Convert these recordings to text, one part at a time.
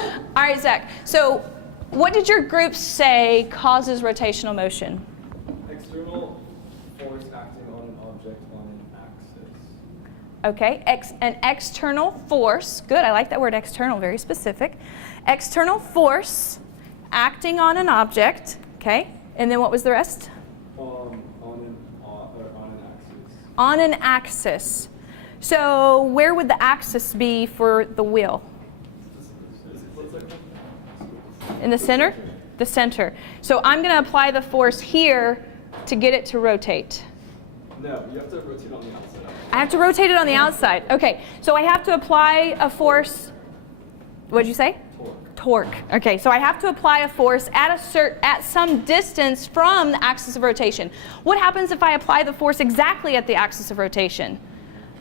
All right, Zach. So what did your group say causes rotational motion? External force acting on an object on an axis. Okay, an external force. Good, I like that word external, very specific. External force acting on an object. Okay, and then what was the rest? On an axis. On an axis. So where would the axis be for the wheel? In the center? The center. So I'm going to apply the force here to get it to rotate. No, you have to rotate on the outside. I have to rotate it on the outside. Okay, so I have to apply a force. What did you say? Torque. Okay, so I have to apply a force at some distance from the axis of rotation. What happens if I apply the force exactly at the axis of rotation?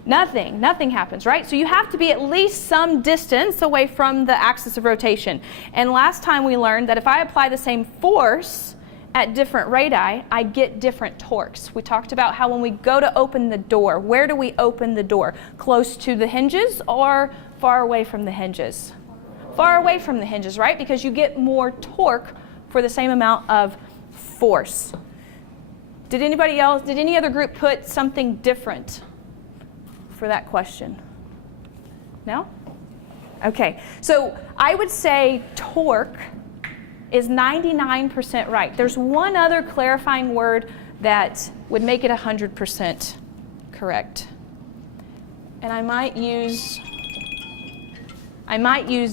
Nothing happens, right? So you have to be at least some distance away from the axis of rotation. And last time we learned that if I apply the same force at different radii, I get different torques. We talked about how when we go to open the door, where do we open the door? Close to the hinges or far away from the hinges? Far away from the hinges, right? Because you get more torque for the same amount of force. Did any other group put something different for that question? No? Okay, so I would say torque is 99% right. There's one other clarifying word that would make it 100% correct. And I might use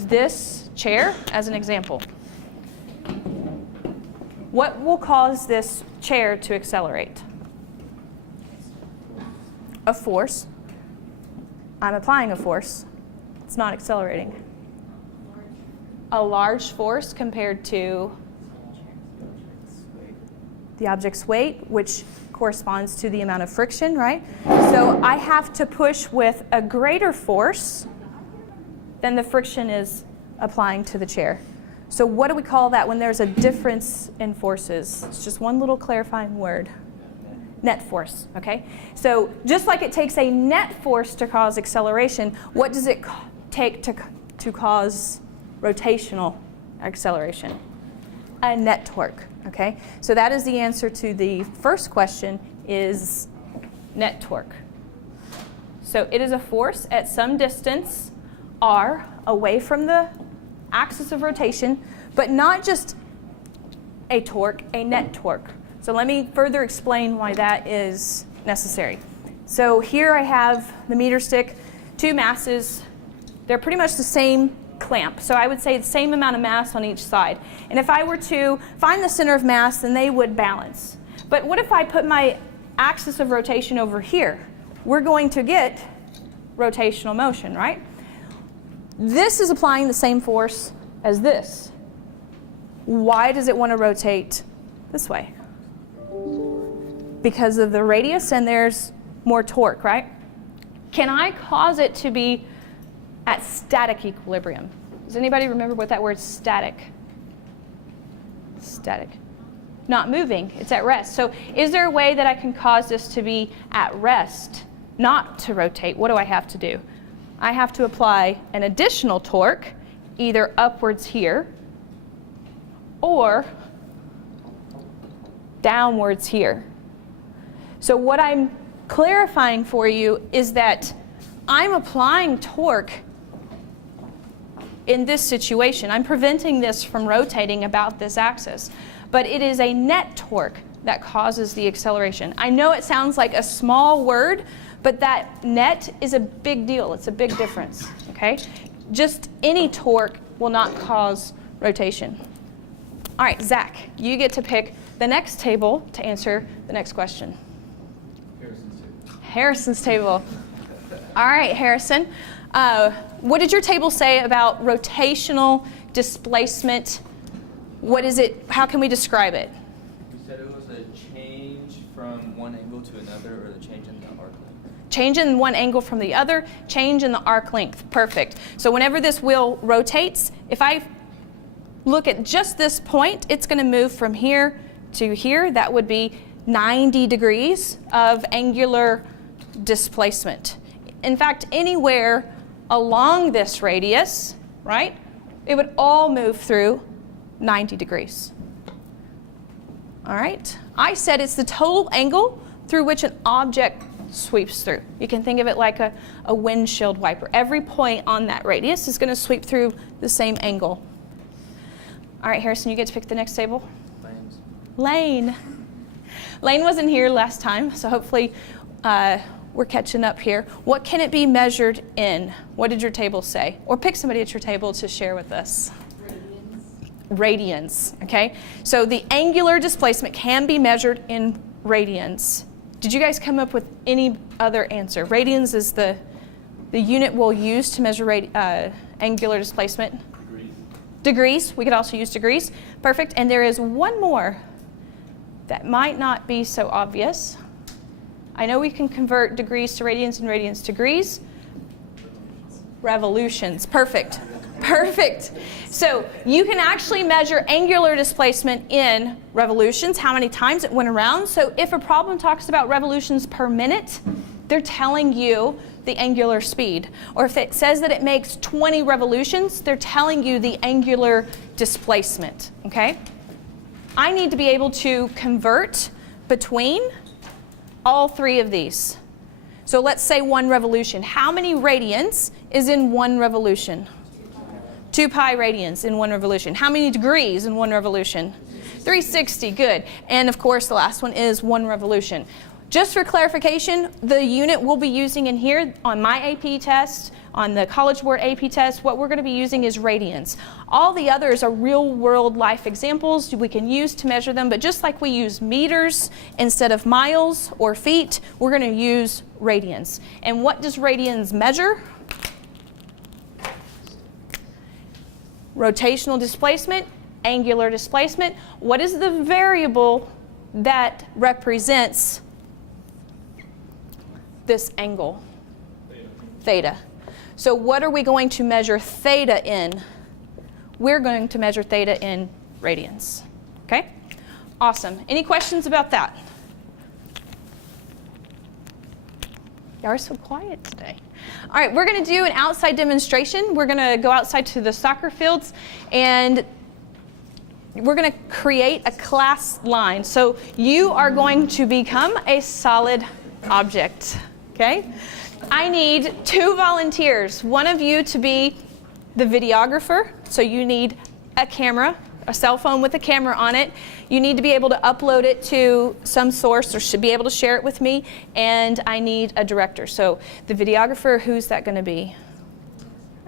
this chair as an example. What will cause this chair to accelerate? A force. I'm applying a force. It's not accelerating. A large force compared to the object's weight, which corresponds to the amount of friction, right? So I have to push with a greater force than the friction is applying to the chair. So what do we call that when there's a difference in forces? It's just one little clarifying word. Net force, okay? So just like it takes a net force to cause acceleration, what does it take to cause rotational acceleration? A net torque, okay? So that is the answer to the first question, is net torque. So it is a force at some distance, r, away from the axis of rotation, but not just a torque, a net torque. So let me further explain why that is necessary. So here I have the meter stick, two masses. They're pretty much the same clamp. So I would say the same amount of mass on each side. And if I were to find the center of mass, then they would balance. But what if I put my axis of rotation over here? We're going to get rotational motion, right? This is applying the same force as this. Why does it want to rotate this way? Because of the radius, and there's more torque, right? Can I cause it to be at static equilibrium? Does anybody remember what that word static? Static. Not moving, it's at rest. So is there a way that I can cause this to be at rest, not to rotate? What do I have to do? I have to apply an additional torque, either upwards here or downwards here. So what I'm clarifying for you is that I'm applying torque in this situation. I'm preventing this from rotating about this axis. But it is a net torque that causes the acceleration. I know it sounds like a small word, but that net is a big deal. It's a big difference, okay? Just any torque will not cause rotation. All right, Zach, you get to pick the next table to answer the next question. Harrison's table. All right, Harrison. What did your table say about rotational displacement? What is it? How can we describe it? You said it was a change from one angle to another, or the change in the arc length. Change in one angle from the other, change in the arc length. Perfect. So whenever this wheel rotates, if I look at just this point, it's going to move from here to here. That would be 90 degrees of angular displacement. In fact, anywhere along this radius, right, it would all move through 90 degrees. All right? I said it's the total angle through which an object sweeps through. You can think of it like a windshield wiper. Every point on that radius is going to sweep through the same angle. All right, Harrison, you get to pick the next table. Lanes. Lane. Lane wasn't here last time, so hopefully we're catching up here. What can it be measured in? What did your table say? Or pick somebody at your table to share with us. Radians, okay? So the angular displacement can be measured in radians. Did you guys come up with any other answer? Radians is the unit we'll use to measure angular displacement. Degrees. We could also use degrees. Perfect. And there is one more that might not be so obvious. I know we can convert degrees to radians and radians to degrees. Revolutions. Perfect. Perfect. So you can actually measure angular displacement in revolutions, how many times it went around. So if a problem talks about revolutions per minute, they're telling you the angular speed. Or if it says that it makes 20 revolutions, they're telling you the angular displacement, okay? I need to be able to convert between all three of these. So let's say 1 revolution. How many radians is in 1 revolution? 2 pi radians in 1 revolution. How many degrees in 1 revolution? 360, good. And of course, the last one is 1 revolution. Just for clarification, the unit we'll be using in here on my AP test, on the College Board AP test, what we're going to be using is radians. All the others are real-world life examples we can use to measure them, but just like we use meters instead of miles or feet, we're going to use radians. And what does radians measure? Rotational displacement, angular displacement. What is the variable that represents this angle? Theta. So what are we going to measure theta in? We're going to measure theta in radians. Okay? Awesome. Any questions about that? Y'all are so quiet today. All right, we're going to do an outside demonstration. We're going to go outside to the soccer fields, and we're going to create a class line. So you are going to become a solid object, okay? I need 2 volunteers. One of you to be the videographer. So you need a camera, a cell phone with a camera on it. You need to be able to upload it to some source or should be able to share it with me. And I need a director. So the videographer, who's that going to be?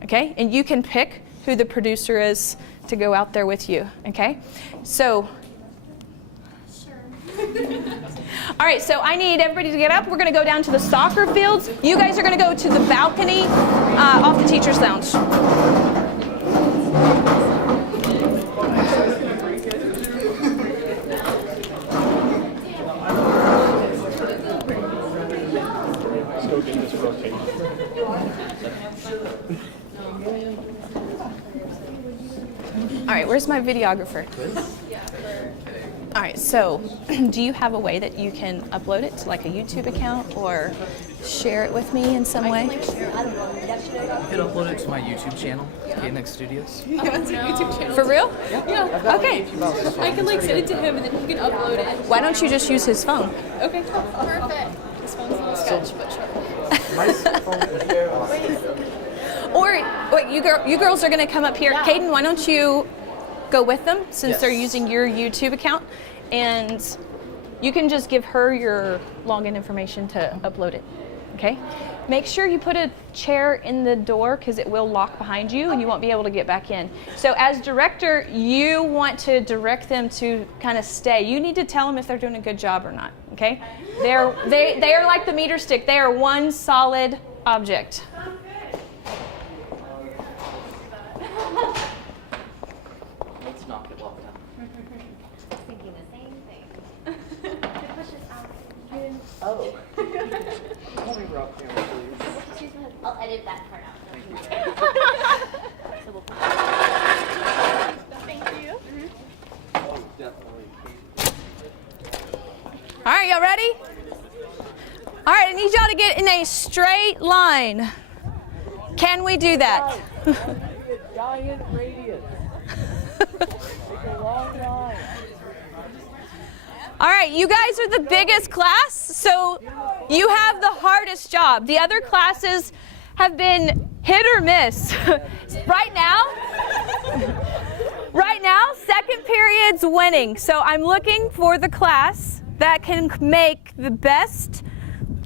Okay? And you can pick who the producer is to go out there with you. Okay? So, all right, so I need everybody to get up. We're going to go down to the soccer fields. You guys are going to go to the balcony off the teacher's lounge. All right, where's my videographer? All right, so do you have a way that you can upload it to like a YouTube account or share it with me in some way? You could upload it to my YouTube channel, KNX Studios. That's a YouTube channel. For real? Yeah. Okay. I can like send it to him and then he can upload it. Why don't you just use his phone? Okay. Perfect. This phone's a little sketch, but sure. Or wait, you girls are going to come up here. Yeah. Caden, why don't you go with them since they're using your YouTube account, and you can just give her your login information to upload it. Okay? Make sure you put a chair in the door because it will lock behind you and you won't be able to get back in. So as director, you want to direct them to kind of stay. You need to tell them if they're doing a good job or not. Okay? They are like the meter stick. They are one solid object. Let's knock it off now. Thinking the same thing. The question is out. Oh. Let me rock camera, please. I'll edit that part out. Thank you. So we'll put Thank you. Oh, definitely. All right, y'all ready? All right, I need y'all to get in a straight line. Can we do that? Giant radius. All right, you guys are the biggest class, so you have the hardest job. The other classes have been hit or miss. Right now, second period's winning. So I'm looking for the class that can make the best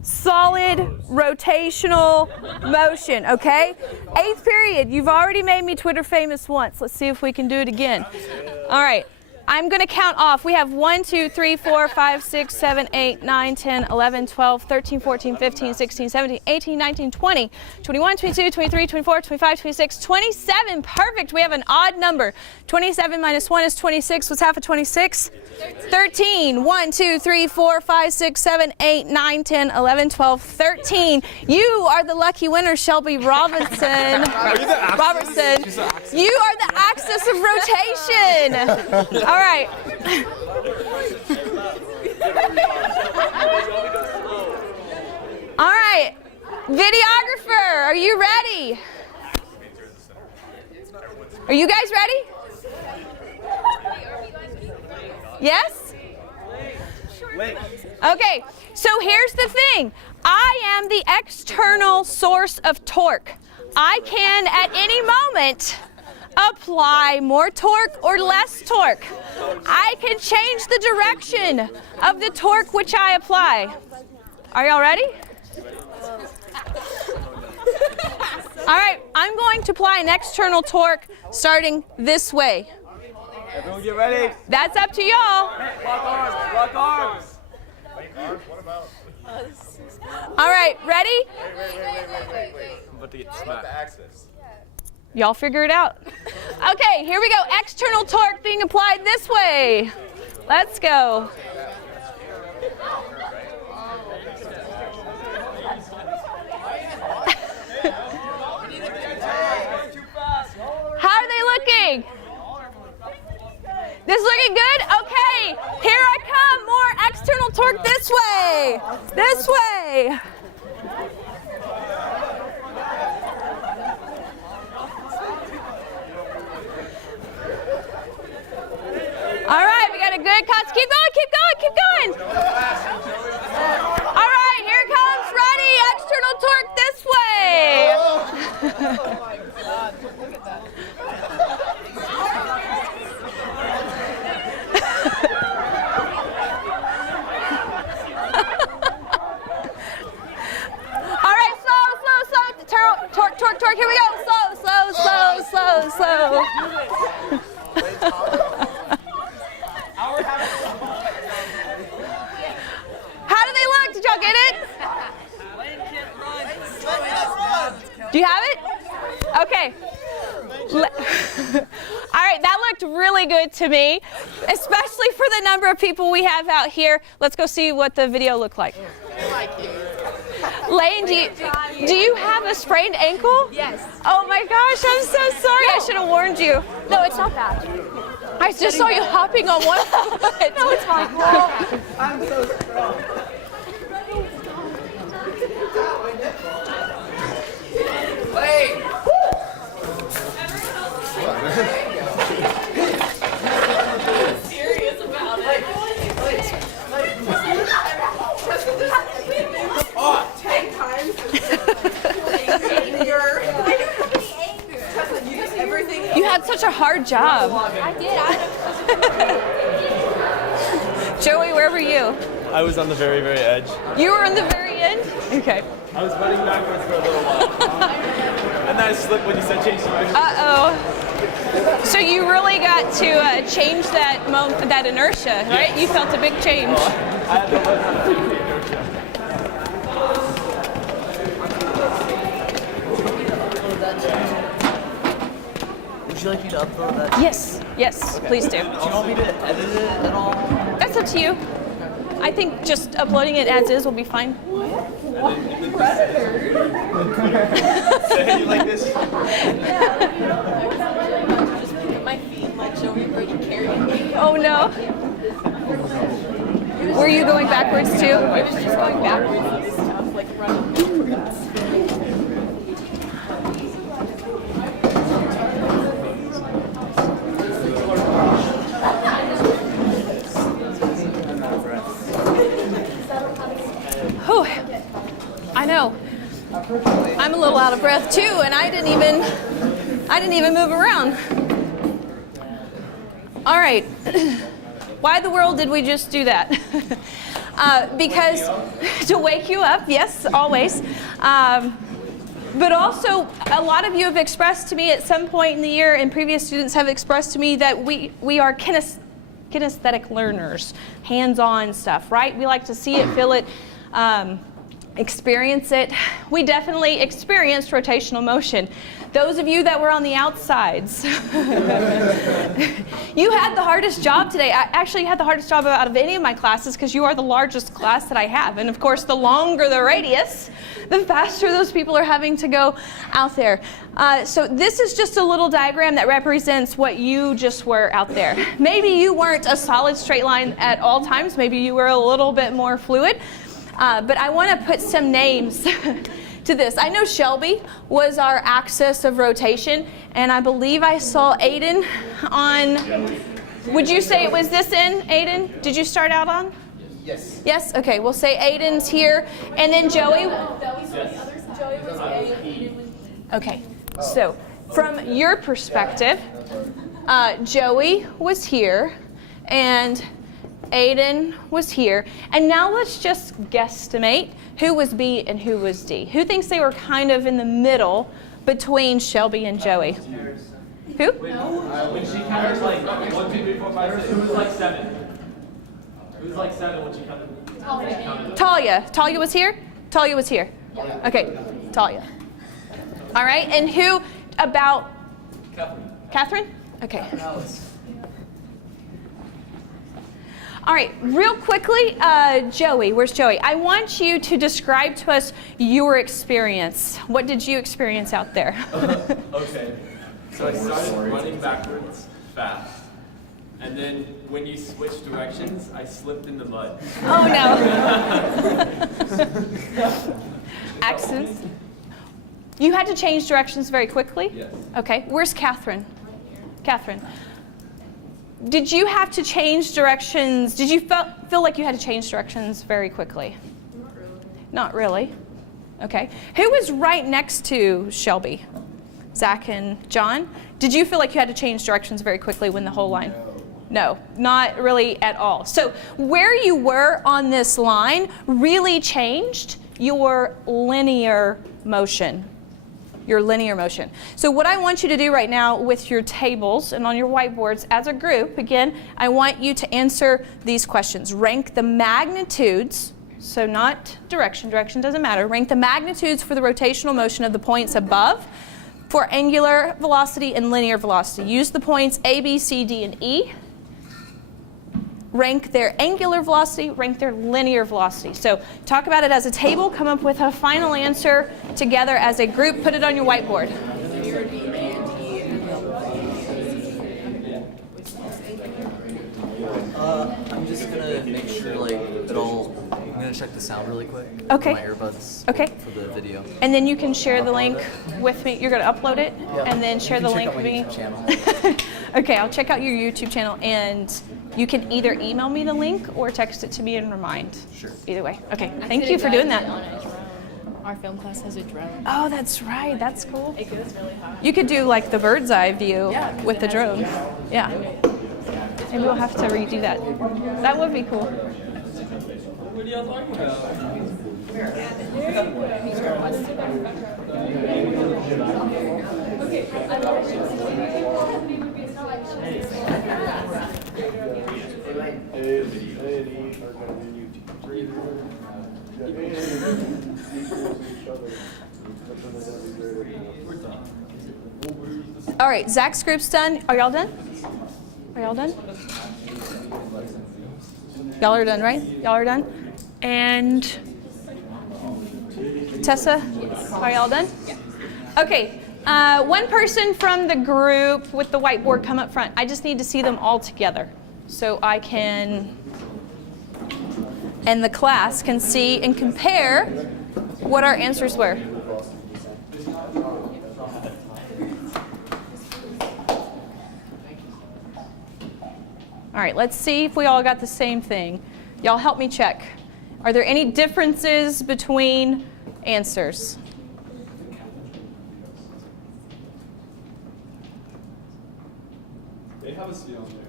solid rotational motion, okay? 8th period, you've already made me Twitter famous once. Let's see if we can do it again. All right. I'm going to count off. We have 1, 2, 3, 4, 5, 6, 7, 8, 9, 10, 11, 12, 13, 14, 15, 16, 17, 18, 19, 20, 21, 22, 23, 24, 25, 26, 27. Perfect. We have an odd number. 27 minus 1 is 26. What's half of 26? 13. 1, 2, 3, 4, 5, 6, 7, 8, 9, 10, 11, 12, 13. You are the lucky winner, Shelby Robinson. Robertson. You are the axis of rotation. All right. All right. Videographer, are you ready? Are you guys ready? Yes? Okay, so here's the thing. I am the external source of torque. I can, at any moment, apply more torque or less torque. I can change the direction of the torque which I apply. Are y'all ready? All right, I'm going to apply an external torque starting this way. Everyone get ready. That's up to y'all. Lock arms. Lock arms. What about? All right, ready? Wait. I'm about to get smacked. The axis. Y'all figure it out. Okay, here we go. External torque being applied this way. Let's go. How are they looking? This looking good? Okay, here I come. More external torque this way. This way. All right, we got a good cut. Keep going, keep going, keep going. All right, here it comes. Ready, external torque this way. Oh my God, look at that. All right, slow. Torque. Here we go. Slow. How do they look? Did y'all get it? Do you have it? Okay. All right, that looked really good to me, especially for the number of people we have out here. Let's go see what the video looked like. Lane, do you have a sprained ankle? Yes. Oh my gosh, I'm so sorry. I should have warned you. No, it's not bad. I just saw you hopping on one foot. No, it's fine. I'm so strong. Wait! Serious about it. Oh, 10 times. Everything. You had such a hard job. I did. Joey, where were you? I was on the very, very edge. You were in the very end? Okay. I was running backwards for a little while. And then I slipped when you said change direction. Uh-oh. So you really got to change that inertia, right? You felt a big change. I had to learn how to change the inertia. Would you like me to upload that? Yes, please do. Do you want me to edit it at all? That's up to you. I think just uploading it as is will be fine. Say you like this? Just pick up my feet like Joey Brady carrying me. Oh no. Were you going backwards too? I was just going backwards and stuff, like running backwards. of breath too, and I didn't even move around. All right. Why the world did we just do that? Because to wake you up, yes, always. But also, a lot of you have expressed to me at some point in the year, and previous students have expressed to me that we are kinesthetic learners, hands-on stuff, right? We like to see it, feel it, experience it. We definitely experienced rotational motion. Those of you that were on the outsides, you had the hardest job today. I actually had the hardest job out of any of my classes because you are the largest class that I have. And of course, the longer the radius, the faster those people are having to go out there. So this is just a little diagram that represents what you just were out there. Maybe you weren't a solid straight line at all times. Maybe you were a little bit more fluid. But I want to put some names to this. I know Shelby was our axis of rotation, and I believe I saw Aiden on, would you say it was this end, Aiden? Did you start out on? Yes. Yes? Okay, we'll say Aiden's here, and then Joey? Okay, so from your perspective, Joey was here, and Aiden was here, and now let's just guesstimate who was B and who was D. Who thinks they were kind of in the middle between Shelby and Joey? Who? When she counted like 1, 2, 3, 4, 5, 6, who was like 7? Who was like 7 when she counted? Talia. Talia was here? Talia was here. Okay, Talia. All right, and who about? Catherine? Okay. All right, real quickly, Joey, where's Joey? I want you to describe to us your experience. What did you experience out there? Okay, so I started running backwards fast. And then when you switched directions, I slipped in the mud. Oh, no. Accents. You had to change directions very quickly? Yes. Okay, where's Catherine? Catherine. Did you have to change directions? Did you feel like you had to change directions very quickly? Not really. Not really. Okay. Who was right next to Shelby? Zach and John? Did you feel like you had to change directions very quickly when the whole line? No, not really at all. So where you were on this line really changed your linear motion. Your linear motion. So what I want you to do right now with your tables and on your whiteboards as a group, again, I want you to answer these questions. Rank the magnitudes, so not direction, direction doesn't matter. Rank the magnitudes for the rotational motion of the points above for angular velocity and linear velocity. Use the points A, B, C, D, and E. Rank their angular velocity, rank their linear velocity. So talk about it as a table, come up with a final answer together as a group, put it on your whiteboard. I'm just gonna make sure I'm gonna check the sound really quick. Okay. My earbuds. Okay. For the video. And then you can share the link with me. You're gonna upload it and then share the link with me. Okay, I'll check out your YouTube channel, and you can either email me the link or text it to me and remind. Sure. Either way. Okay, thank you for doing that. Our film class has a drone. Oh, that's right. That's cool. It goes really high. You could do like the bird's eye view Yeah, 'cause with it the has drone. a- Yeah. Maybe we'll have to redo that. That would be cool. What are y'all talking about? All right, Zach's group's done. Are y'all done? Are y'all done? Y'all are done, right? Y'all are done? And Tessa, are y'all done? Okay, one person from the group with the whiteboard come up front. I just need to see them all together so I can, and the class can see and compare what our answers were. All right, let's see if we all got the same thing. Y'all help me check. Are there any differences between answers? They have a C on theirs.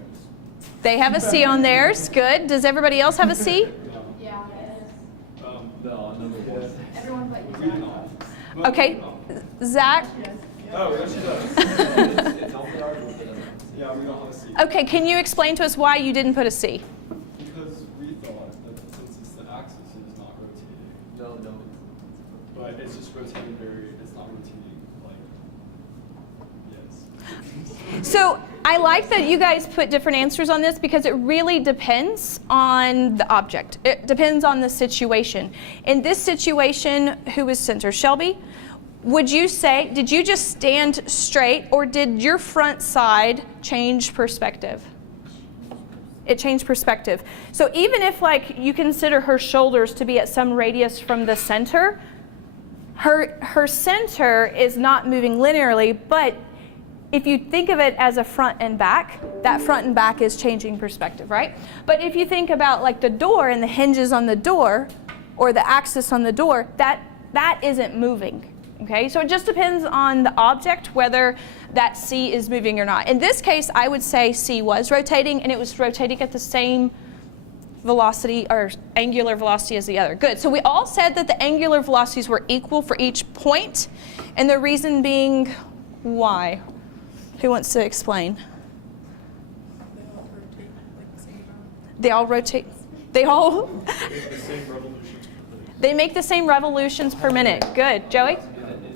They have a C on theirs. Good. Does everybody else have a C? Yeah. No, number one. Everyone but We you. do not. Okay. Zach? Oh, yes, she does. It's only ours with it. Yeah, we don't have a C. Okay, can you explain to us why you didn't put a C? Because we thought that since it's the axis, it is not rotating. No. But it's just rotating it's not rotating like, yes. So I like that you guys put different answers on this because it really depends on the object. It depends on the situation. In this situation, who was center? Shelby? Would you say, did you just stand straight or did your front side change perspective? It changed perspective. So even if like you consider her shoulders to be at some radius from the center, her center is not moving linearly, but if you think of it as a front and back, that front and back is changing perspective, right? But if you think about like the door and the hinges on the door or the axis on the door, that isn't moving. Okay, so it just depends on the object whether that C is moving or not. In this case, I would say C was rotating, and it was rotating at the same velocity or angular velocity as the other. Good, so we all said that the angular velocities were equal for each point, and the reason being why? Who wants to explain? They all rotate. They all They make the same revolutions per minute. Good, Joey?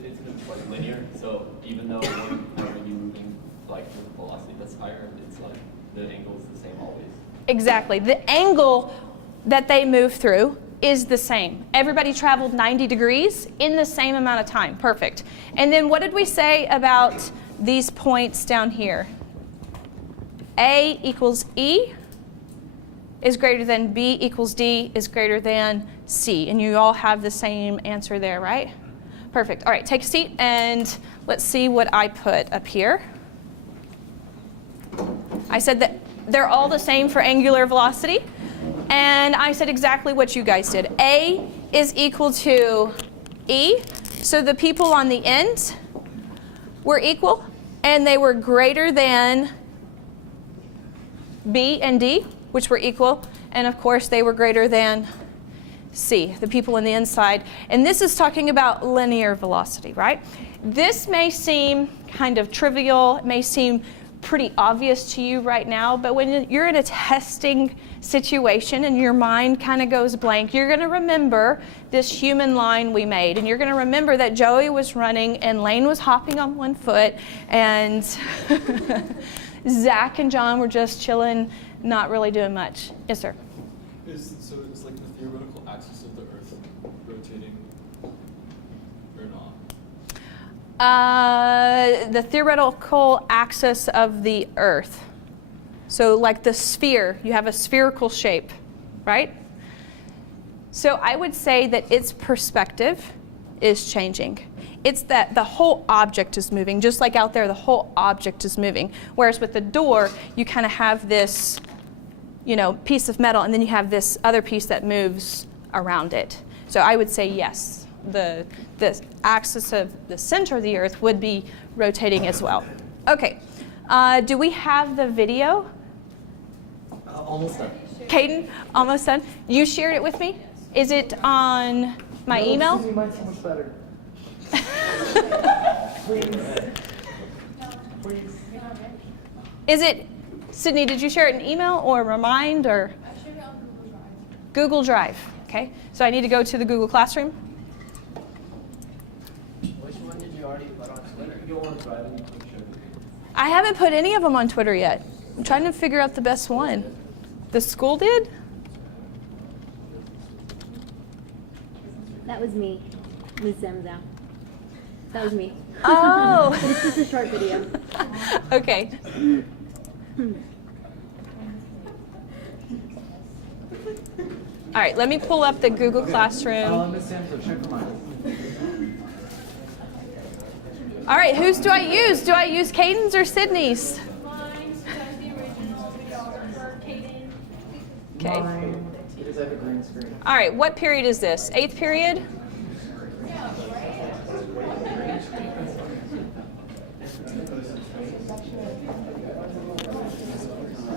It's like linear, so even though whenever you're moving like with velocity that's higher, it's like the angle is the same always. Exactly. The angle that they move through is the same. Everybody traveled 90 degrees in the same amount of time. Perfect. And then what did we say about these points down here? A equals E is greater than B equals D is greater than C. And you all have the same answer there, right? Perfect. All right, take a seat and let's see what I put up here. I said that they're all the same for angular velocity. And I said exactly what you guys did. A is equal to E. So the people on the end were equal, and they were greater than B and D, which were equal. And of course, they were greater than C, the people on the inside. And this is talking about linear velocity, right? This may seem kind of trivial. It may seem pretty obvious to you right now, but when you're in a testing situation and your mind kind of goes blank, you're going to remember this human line we made, and you're going to remember that Joey was running and Lane was hopping on one foot, and Zach and John were just chilling, not really doing much. Yes, sir? So it's like the theoretical axis of the Earth rotating or not? The theoretical axis of the Earth. So like the sphere, you have a spherical shape, right? So I would say that its perspective is changing. It's that the whole object is moving, just like out there, the whole object is moving. Whereas with the door, you kind of have this, piece of metal, and then you have this other piece that moves around it. So I would say yes, the axis of the center of the Earth would be rotating as well. Okay, do we have the video? Almost done. Caden, almost done. You shared it with me? Is it on my email? Mine's so much better. Please. Is it, Sydney, did you share it in email or Remind or? I shared it on Google Drive. Google Drive, okay. So I need to go to the Google Classroom. Which one did you already put on Twitter? Go on Drive and click show. I haven't put any of them on Twitter yet. I'm trying to figure out the best one. The school did? That was me, Ms. Zamzow. That was me. Oh. It's just a short video. Okay. All right, let me pull up the Google Classroom. Miss Samson, check mine. All right, whose do I use? Do I use Caden's or Sydney's? Mine says the original videographer, Kaden. Okay. Mine is at the green screen. All right, what period is this? 8th period?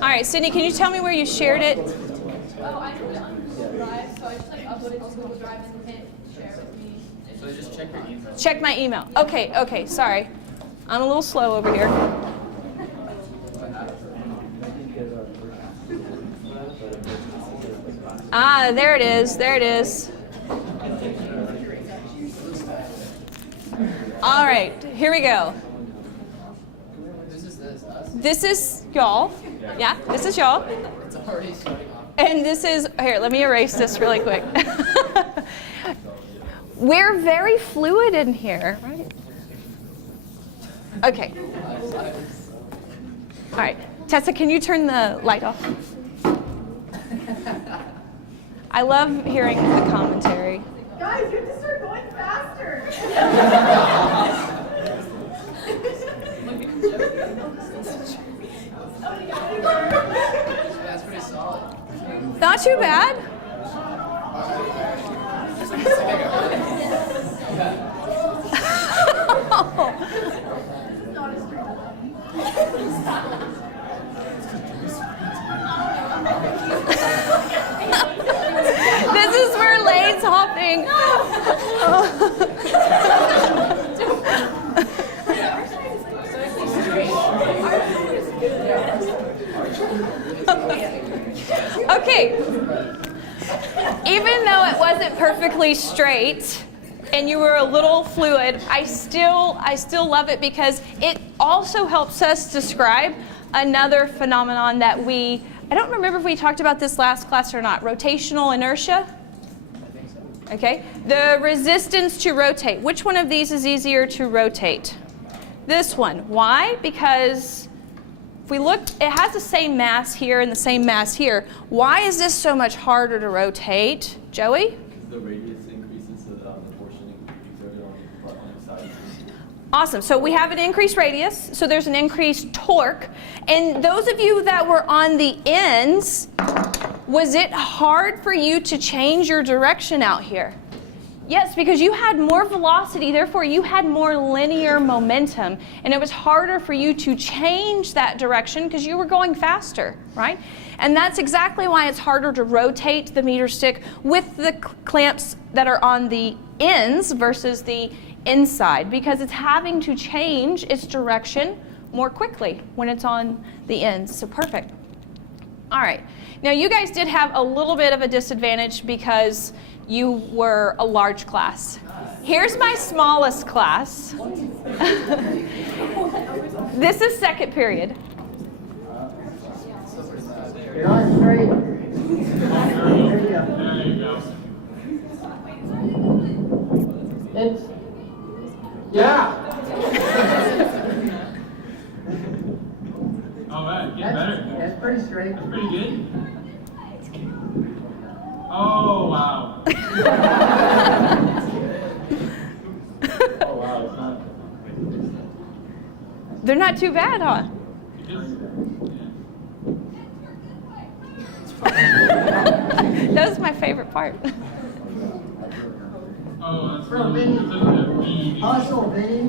All right, Sydney, can you tell me where you shared it? Oh, I put it on Google Drive, so I just like uploaded it to Google Drive and hit share with me. So just check your email. Check my email. Okay, sorry. I'm a little slow over here. Ah, there it is. All right, here we go. This is y'all. Yeah, this is y'all. It's already starting off. And this is, here, let me erase this really quick. We're very fluid in here, right? Okay. All right, Tessa, can you turn the light off? I love hearing the commentary. Guys, you have to start going faster. That's pretty solid. Not too bad. This is where Lane's hopping. Okay. Even though it wasn't perfectly straight and you were a little fluid, I still love it because it also helps us describe another phenomenon that I don't remember if we talked about this last class or not, rotational inertia. Okay, the resistance to rotate. Which one of these is easier to rotate? This one. Why? Because if we look, it has the same mass here and the same mass here. Why is this so much harder to rotate? Joey? The radius increases, so the portion exerted on the side. Awesome. So we have an increased radius, so there's an increased torque. And those of you that were on the ends, was it hard for you to change your direction out here? Yes, because you had more velocity, therefore you had more linear momentum, and it was harder for you to change that direction because you were going faster, right? And that's exactly why it's harder to rotate the meter stick with the clamps that are on the ends versus the inside, because it's having to change its direction more quickly when it's on the ends. So perfect. All right. Now you guys did have a little bit of a disadvantage because you were a large class. Here's my smallest class. This is second period. You're on straight. There you go. It's, yeah. All right, get better. That's pretty straight. That's pretty good. Oh, wow. Oh, wow, it's not. They're not too bad, huh? That was my favorite part. Oh, that's Bro, really Vinny. Hustle, Vinny.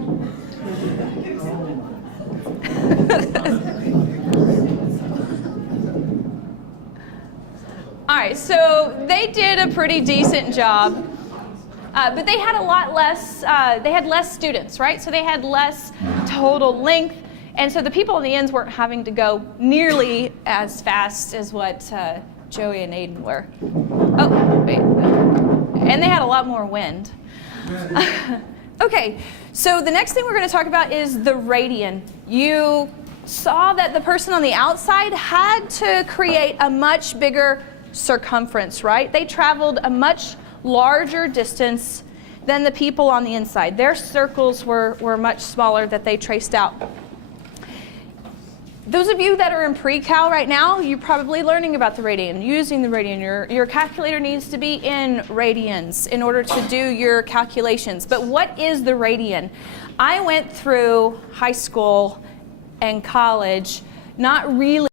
All right, so they did a pretty decent job, but they had a lot less, they had less students, right? So they had less total length, and so the people on the ends weren't having to go nearly as fast as what Joey and Aiden were. Oh, wait. And they had a lot more wind. Okay, so the next thing we're going to talk about is the radian. You saw that the person on the outside had to create a much bigger circumference, right? They traveled a much larger distance than the people on the inside. Their circles were much smaller that they traced out. Those of you that are in pre-cal right now, you're probably learning about the radian, using the radian. Your calculator needs to be in radians in order to do your calculations. But what is the radian? I went through high school and college not really